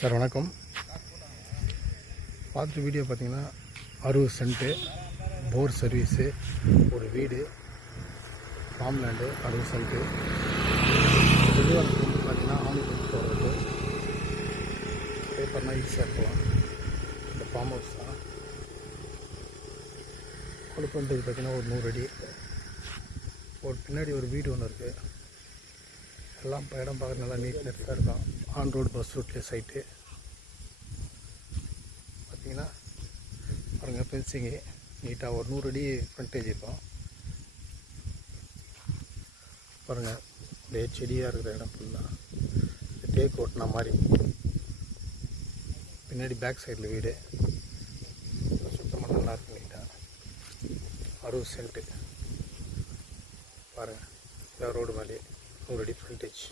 Sir வணக்கம். பார்த்துட்டு video பார்த்தீங்கன்னா 60 சென்ட்டு போர் சர்வீஸு, ஒரு வீடு, ஃபார்ம் லேண்டு 60 சென்ட்டு. வெளிவாரத்துக்கு வந்து பார்த்தீங்கன்னா ஆம்புலன்ஸ் போகிறது பேப்பர்னால் ஈஸியாக இருக்கலாம். இந்த ஃபார்ம் ஹவுஸ் தான் கொடுப்பது பார்த்தீங்கன்னா ஒரு 100 அடி. ஒரு பின்னாடி ஒரு வீடு ஒன்று இருக்குது. எல்லாம் இப்போ இடம் பார்க்க நல்லா நீட்னஸாக இருக்கும். ஆன் ரோடு பஸ் ரூட்லேயே சைட்டு பார்த்தீங்கன்னா பாருங்கள். ஃபென்சிங்கு நீட்டாக ஒரு 100 அடி ஃப்ரண்டேஜ் இருக்கும். பாருங்கள், அப்படியே செடியாக இருக்கிற இடம் ஃபுல்லாக தேக்கு ஓட்டின மாதிரி. பின்னாடி பேக் சைடில் வீடு சுத்தமாக நல்லாயிருக்கு. நீட்டாக 60 சென்ட்டு பாருங்கள். ரோடு மேலே 100 அடி ஃப்ரண்டேஜ்.